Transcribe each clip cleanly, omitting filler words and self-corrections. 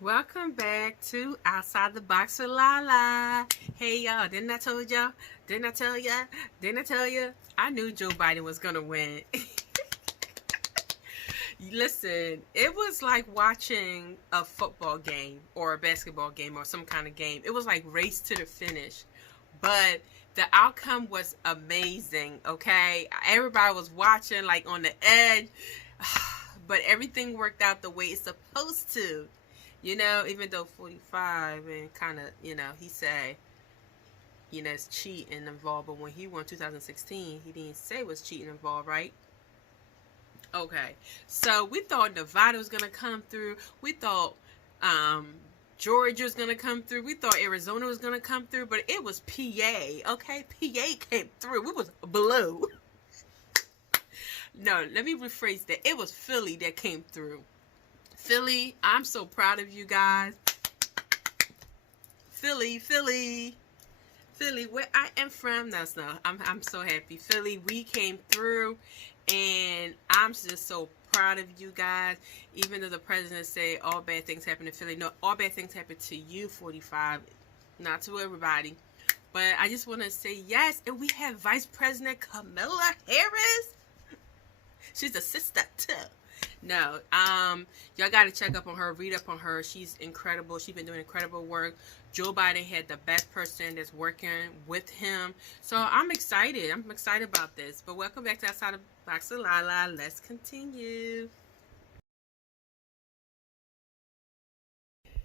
Welcome back to Outside the Box with Lala. Hey y'all, didn't I tell y'all? Didn't I tell ya? Didn't I tell ya? I knew Joe Biden was gonna win. Listen, it was like watching a football game or a basketball game or some kind of game. It was like race to the finish. But the outcome was amazing, okay? Everybody was watching like on the edge. But everything worked out the way it's supposed to. Even though 45 and kind of, he said, it's cheating involved. But when he won 2016, he didn't say it was cheating involved, right? Okay. So we thought Nevada was going to come through. We thought Georgia was going to come through. We thought Arizona was going to come through. But it was PA, okay? PA came through. It was blue. No, let me rephrase that. It was Philly that came through. Philly, I'm so proud of you guys. Philly, where I am from. No, I'm so happy. Philly, we came through, and I'm just so proud of you guys. Even though the president said all bad things happen to Philly, no, all bad things happen to you, 45, not to everybody. But I just want to say yes, and we have Vice President Kamala Harris. She's a sister too. No, y'all got to check up on her, read up on her. She's incredible. She's been doing incredible work. Joe Biden had the best person that's working with him. So I'm excited. I'm excited about this. But welcome back to Outside the Box with Lala. Let's continue.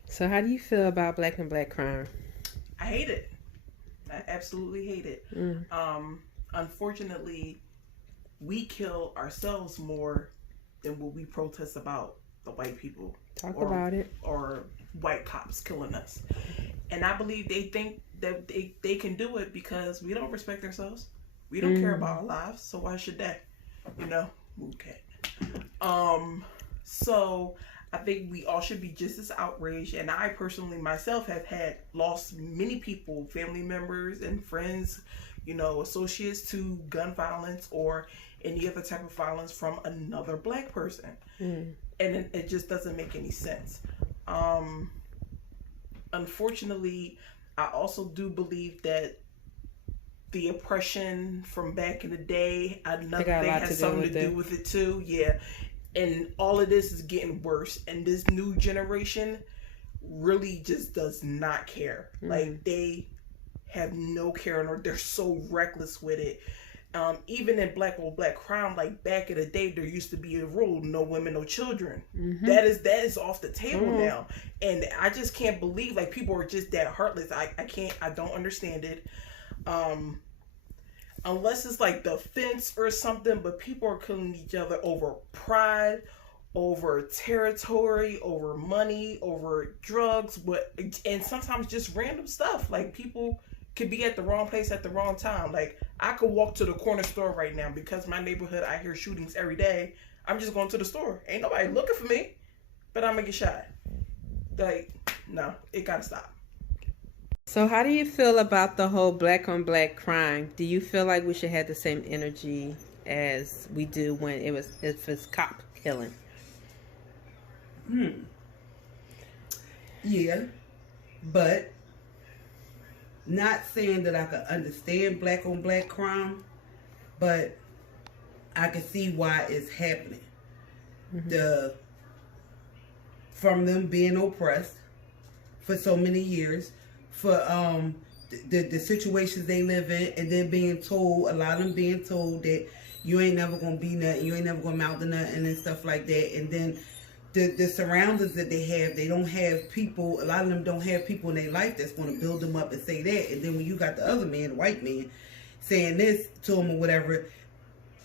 So how do you feel about black and black crime? I hate it. I absolutely hate it. Unfortunately, we kill ourselves more than what we protest about the white people. Talk about it. Or white cops killing us. And I believe they think that they can do it because we don't respect ourselves. We don't care about our lives, so why should they? Okay. So I think we all should be just as outraged. And I personally myself have lost many people, family members and friends, associates to gun violence or any other type of violence from another black person. And it just doesn't make any sense. Unfortunately, I also do believe that the oppression from back in the day, another thing has something to do with it too. Yeah. And all of this is getting worse. And this new generation really just does not care. Like, they have no care, or they're so reckless with it. Even in black on black crime, like back in the day, there used to be a rule: no women, no children. That is off the table now, and I just can't believe like people are just that heartless. I don't understand it. Unless it's like the fence or something, but people are killing each other over pride, over territory, over money, over drugs, and sometimes just random stuff. Like, people could be at the wrong place at the wrong time. Like, I could walk to the corner store right now because my neighborhood, I hear shootings every day. I'm just going to the store. Ain't nobody looking for me, but I'm gonna get shot. Like, no, it gotta stop. So how do you feel about the whole black on black crime? Do you feel like we should have the same energy as we do when if it's cop killing? Yeah, but not saying that I could understand black on black crime, but I can see why it's happening. From them being oppressed for so many years, for the situations they live in, and then being told, a lot of them being told that you ain't never gonna be nothing, you ain't never gonna amount to nothing and stuff like that. And then the surroundings that they don't have people, a lot of them don't have people in their life that's going to build them up and say that. And then when you got the other man, the white man, saying this to them or whatever,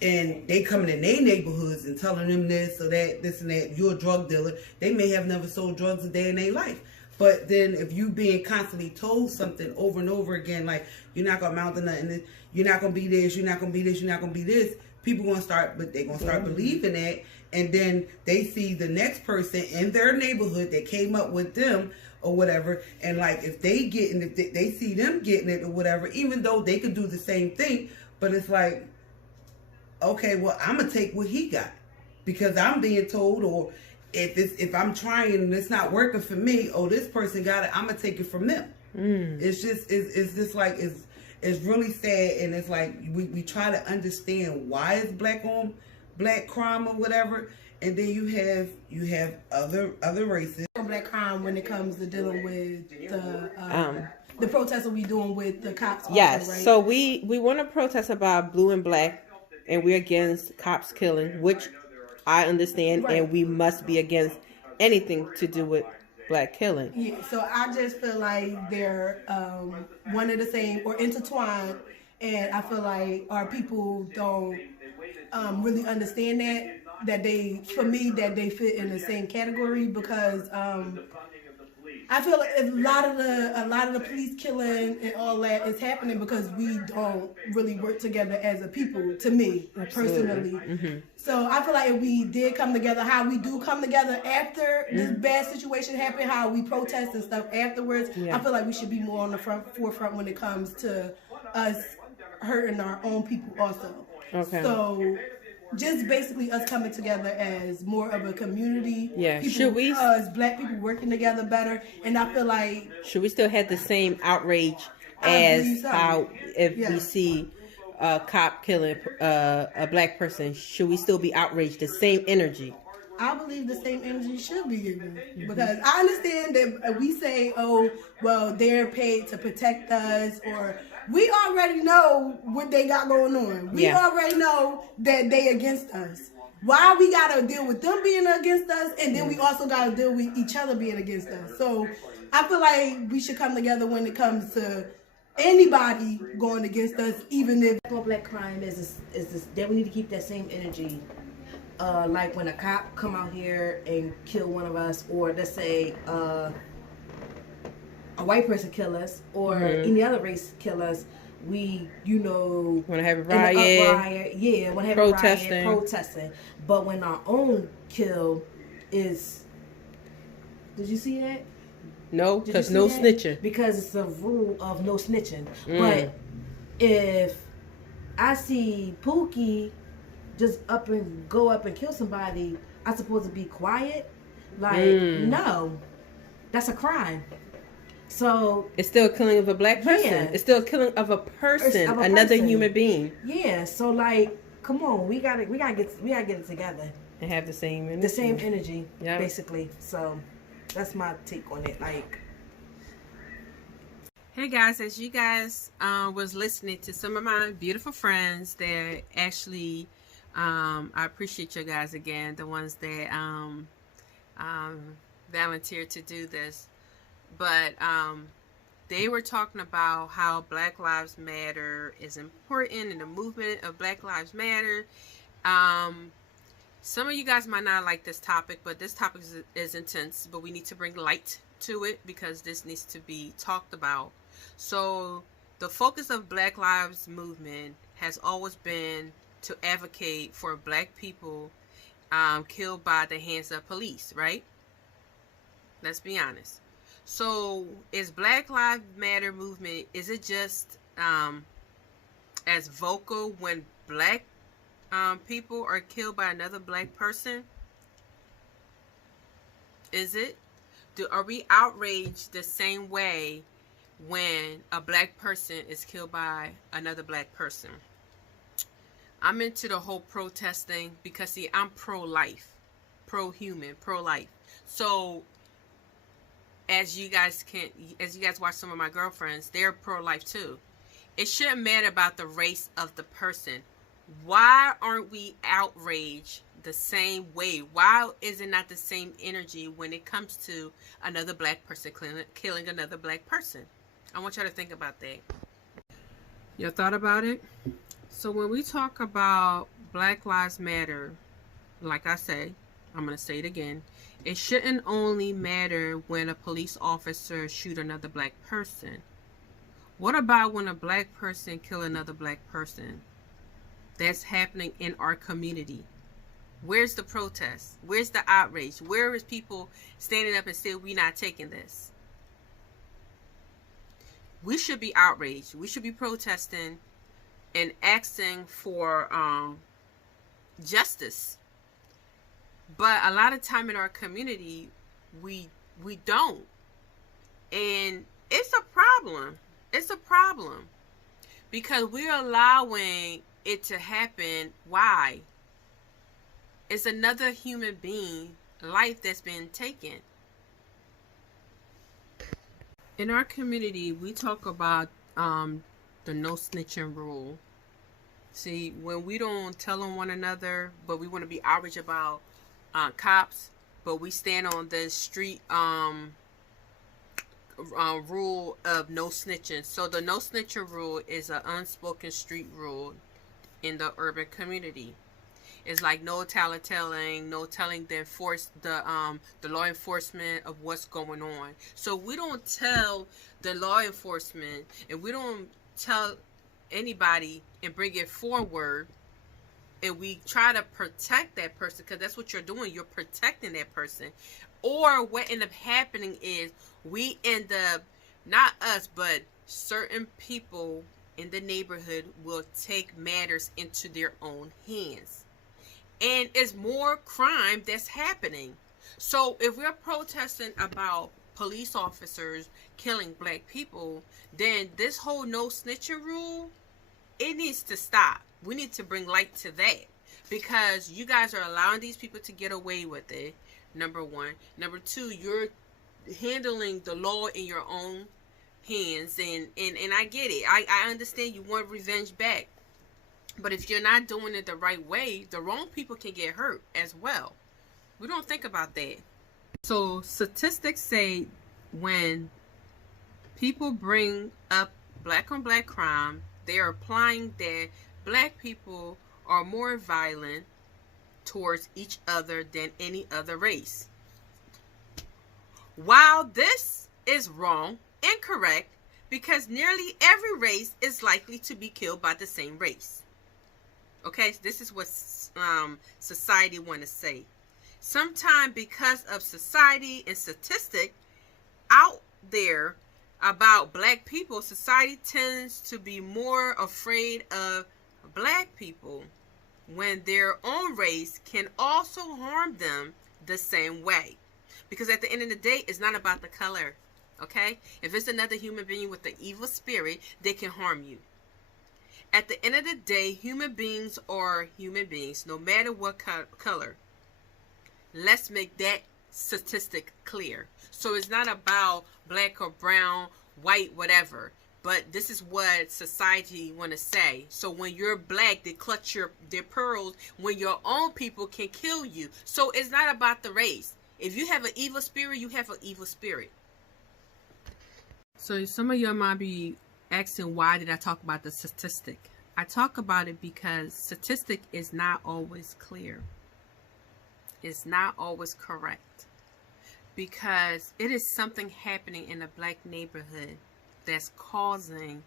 and they coming in their neighborhoods and telling them this or that, this and that, you're a drug dealer. They may have never sold drugs a day in their life. But then if you being constantly told something over and over again, like, you're not going to amount to nothing, you're not going to be this, you're not going to be this, you're not going to be this, people going to start, but they're going to start believing that. And then they see the next person in their neighborhood that came up with them or whatever, and like, if they see them getting it or whatever, even though they could do the same thing, but it's like, okay, well, I'm gonna take what he got because I'm being told, or if I'm trying and it's not working for me, oh, this person got it, I'm gonna take it from them. It's just like it's really sad, and it's like we try to understand why it's black on black crime or whatever, and then you have other races. Black crime when it comes to dealing with the protests that we doing with the cops. Yes, also, right? So we want to protest about blue and black, and we're against cops killing, which I understand, right. And we must be against anything to do with black killing. Yeah, so I just feel like they're one and the same or intertwined, and I feel like our people don't really understand that they fit in the same category, because I feel like a lot of the police killing and all that is happening because we don't really work together as a people. To me, personally, So I feel like if we did come together, how we do come together after this bad situation happened, how we protest and stuff afterwards, I feel like we should be more on the forefront when it comes to us hurting our own people also. Okay. So just basically us coming together as more of a community. Yeah. People, should we? As black people working together better, and I feel like should we still have the same outrage as how if we see a cop killing a black person? Should we still be outraged? The same energy. I believe the same energy should be given, because I understand that we say, oh, well, they're paid to protect us, or we already know what they got going on. We already know that they against us. Why we got to deal with them being against us, and then we also got to deal with each other being against us. So I feel like we should come together when it comes to anybody going against us, even if black crime is that we need to keep that same energy. Like when a cop come out here and kill one of us, or let's say a white person kill us, or any other race kill us, we, want to have a riot. Yeah, want to have protesting. A riot, protesting. But when our own kill is, did you see that? No, because no snitching. Because it's a rule of no snitching. But if I see Pookie just go up and kill somebody, I'm supposed to be quiet? Like, no. That's a crime. So it's still a killing of a black person. Yeah. It's still a killing of a person, another human being. Yeah. So like, come on, we gotta get it together and have the same energy. The same energy, basically. So that's my take on it. Like, hey guys, as you guys was listening to some of my beautiful friends that actually, I appreciate you guys again, the ones that volunteered to do this. But they were talking about how Black Lives Matter is important and the movement of Black Lives Matter. Some of you guys might not like this topic, but this topic is intense, but we need to bring light to it because this needs to be talked about. So the focus of Black Lives Movement has always been to advocate for black people killed by the hands of police, right? Let's be honest. So is Black Lives Matter movement, is it just as vocal when black people are killed by another black person? Is it? Are we outraged the same way when a black person is killed by another black person? I'm into the whole protesting because, see, I'm pro-life, pro-human, pro-life. So as you guys watch some of my girlfriends, they're pro-life too. It shouldn't matter about the race of the person. Why aren't we outraged the same way? Why is it not the same energy when it comes to another black person killing another black person? I want y'all to think about that. You thought about it? So when we talk about Black Lives Matter, like I say, I'm going to say it again, it shouldn't only matter when a police officer shoot another black person. What about when a black person kill another black person? That's happening in our community. Where's the protest? Where's the outrage? Where is people standing up and saying we're not taking this? We should be outraged. We should be protesting and asking for justice. But a lot of time in our community, we don't. And it's a problem. It's a problem. Because we're allowing it to happen. Why? It's another human being life that's been taken. In our community, we talk about the no snitching rule. See, when we don't tell on one another, but we want to be outraged about cops, but we stand on the street rule of no snitching. So the no snitching rule is an unspoken street rule in the urban community. It's like no tattletelling, no telling the law enforcement of what's going on. So we don't tell the law enforcement, and we don't tell anybody and bring it forward, and we try to protect that person, because that's what you're doing. You're protecting that person. Or what end up happening is we end up, not us, but certain people in the neighborhood will take matters into their own hands. And it's more crime that's happening. So if we're protesting about police officers killing black people, then this whole no snitching rule, it needs to stop. We need to bring light to that, because you guys are allowing these people to get away with it. Number one. Number two, you're handling the law in your own hands, and I get it. I understand you want revenge back. But if you're not doing it the right way, the wrong people can get hurt as well. We don't think about that. So statistics say when people bring up black on black crime, they are implying that black people are more violent towards each other than any other race. While this is wrong, incorrect, because nearly every race is likely to be killed by the same race. Okay, this is what society want to say. Sometimes because of society and statistic out there about black people, society tends to be more afraid of black people when their own race can also harm them the same way. Because at the end of the day, it's not about the color, okay? If it's another human being with an evil spirit, they can harm you. At the end of the day, human beings are human beings, no matter what color. Let's make that statistic clear. So it's not about black or brown, white, whatever. But this is what society want to say. So when you're black, they clutch their pearls when your own people can kill you. So it's not about the race. If you have an evil spirit, you have an evil spirit. So some of you might be asking, why did I talk about the statistic? I talk about it because statistic is not always clear. It's not always correct. Because it is something happening in a black neighborhood that's causing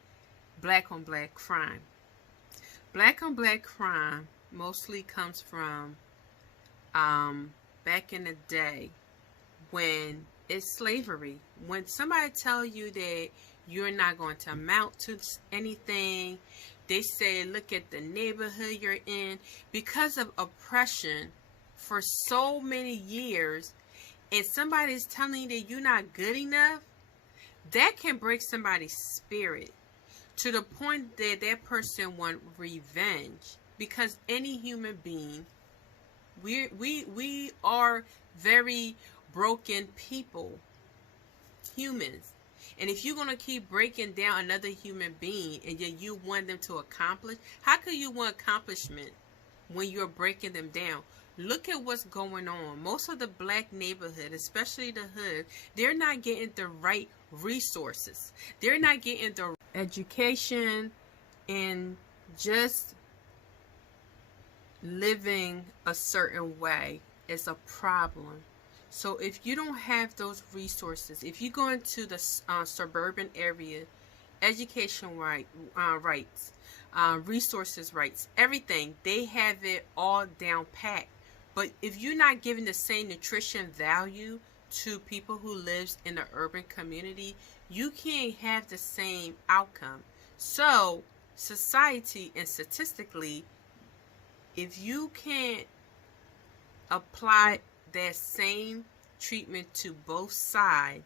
black on black crime. Black on black crime mostly comes from back in the day when it's slavery. When somebody tell you that you're not going to amount to anything, they say, look at the neighborhood you're in. Because of oppression for so many years, and somebody's telling you that you're not good enough, that can break somebody's spirit to the point that that person want revenge. Because any human being, we are very broken people, humans. And if you're going to keep breaking down another human being and yet you want them to accomplish, how can you want accomplishment when you're breaking them down? Look at what's going on. Most of the black neighborhood, especially the hood, they're not getting the right resources. They're not getting the education and just living a certain way is a problem. So if you don't have those resources, if you go into the suburban area, education rights, resources rights, everything, they have it all down pat. But if you're not giving the same nutrition value to people who lives in the urban community, you can't have the same outcome. So society and statistically, if you can't apply that same treatment to both sides,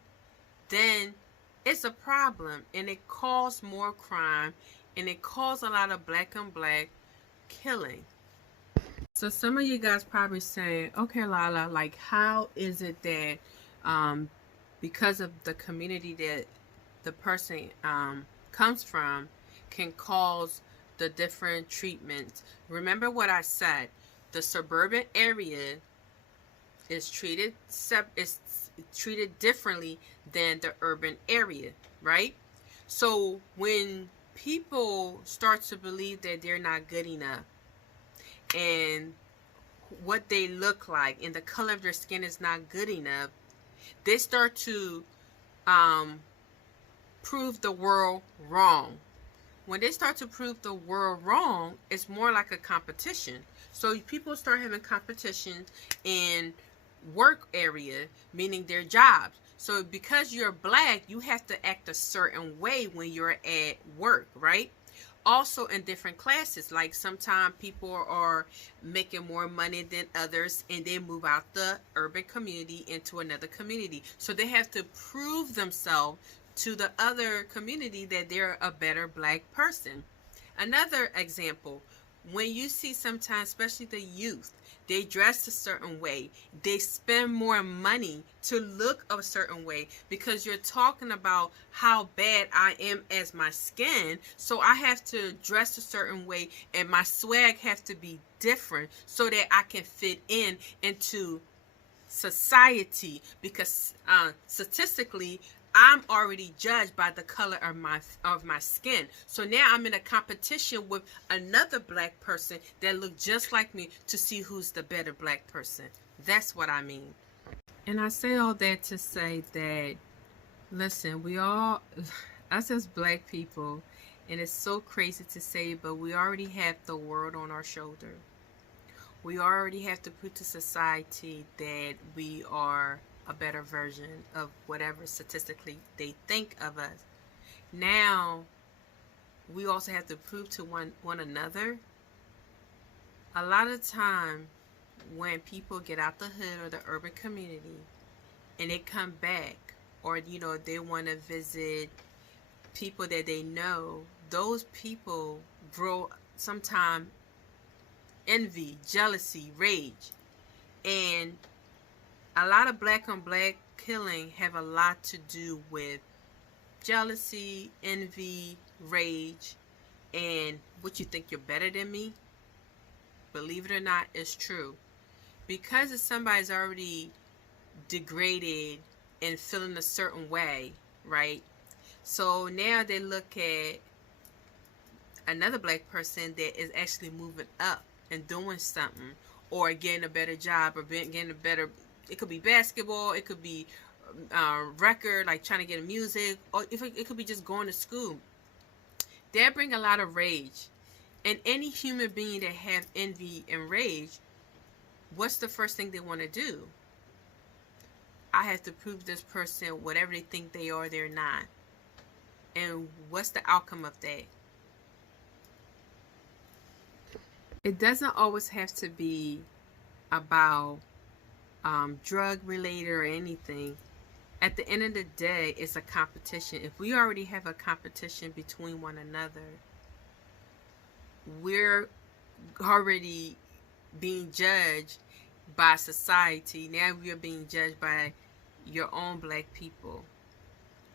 then it's a problem, and it caused more crime, and it caused a lot of black on black killing. So some of you guys probably say, okay, Lala, like, how is it that because of the community that the person comes from can cause the different treatments? Remember what I said. The suburban area is treated differently than the urban area, right? So when people start to believe that they're not good enough, and what they look like and the color of their skin is not good enough, they start to prove the world wrong. When they start to prove the world wrong, it's more like a competition. So people start having competition in work area, meaning their jobs. So because you're black, you have to act a certain way when you're at work, right? Also in different classes, like sometimes people are making more money than others, and they move out the urban community into another community. So they have to prove themselves to the other community that they're a better black person. Another example, when you see sometimes, especially the youth, they dress a certain way. They spend more money to look a certain way because you're talking about how bad I am as my skin. So I have to dress a certain way, and my swag have to be different so that I can fit into society, because statistically I'm already judged by the color of my skin. So now I'm in a competition with another black person that look just like me to see who's the better black person. That's what I mean. And I say all that to say that, listen, we all, us as black people, and it's so crazy to say, but we already have the world on our shoulder. We already have to prove to society that we are a better version of whatever statistically they think of us. Now, we also have to prove to one another. A lot of time when people get out the hood or the urban community and they come back, or they want to visit people that they know, those people grow sometimes envy, jealousy, rage. And a lot of black on black killing have a lot to do with jealousy, envy, rage, and what you think you're better than me. Believe it or not, it's true. Because if somebody's already degraded and feeling a certain way, right? So now they look at another black person that is actually moving up and doing something, or getting a better job, or getting a better, it could be basketball, it could be record, like trying to get a music, or it could be just going to school. That bring a lot of rage. And any human being that have envy and rage, what's the first thing they want to do? I have to prove this person whatever they think they are, they're not. And what's the outcome of that? It doesn't always have to be about drug related or anything. At the end of the day, it's a competition. If we already have a competition between one another, we're already being judged by society. Now we are being judged by your own black people.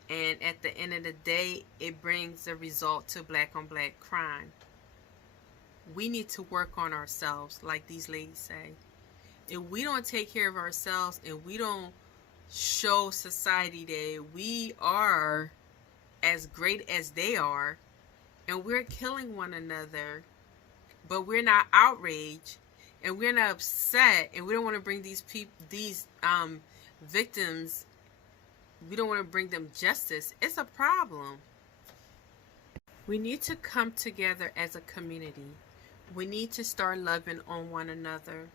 And at the end of the day, it brings a result to black on black crime. We need to work on ourselves, like these ladies say. If we don't take care of ourselves, and we don't show society that we are as great as they are, and we're killing one another, but we're not outraged, and we're not upset, and we don't want to bring these victims, we don't want to bring them justice, it's a problem. We need to come together as a community. We need to start loving on one another.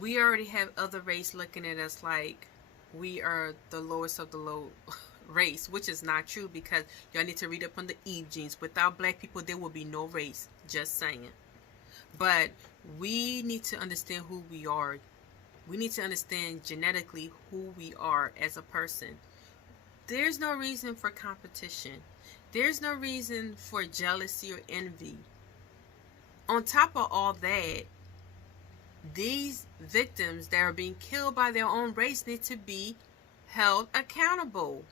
We already have other race looking at us like we are the lowest of the low race, which is not true, because y'all need to read up on the Eve genes. Without black people, there will be no race. Just saying. But we need to understand who we are. We need to understand genetically who we are as a person. There's no reason for competition. There's no reason for jealousy or envy. On top of all that, these victims that are being killed by their own race need to be held accountable.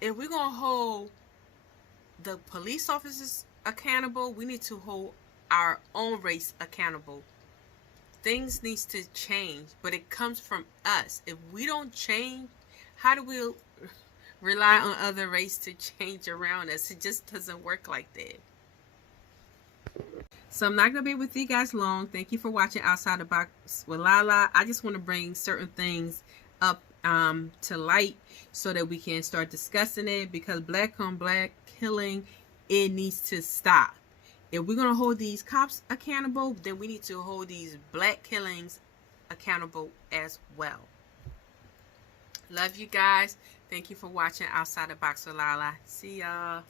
If we're going to hold the police officers accountable, we need to hold our own race accountable. Things needs to change, but it comes from us. If we don't change, how do we rely on other race to change around us? It just doesn't work like that. So I'm not going to be with you guys long. Thank you for watching Outside the Box with Lala. I just want to bring certain things up to light so that we can start discussing it, because black on black killing, it needs to stop. If we're going to hold these cops accountable, then we need to hold these black killings accountable as well. Love you guys. Thank you for watching Outside the Box with Lala. See y'all.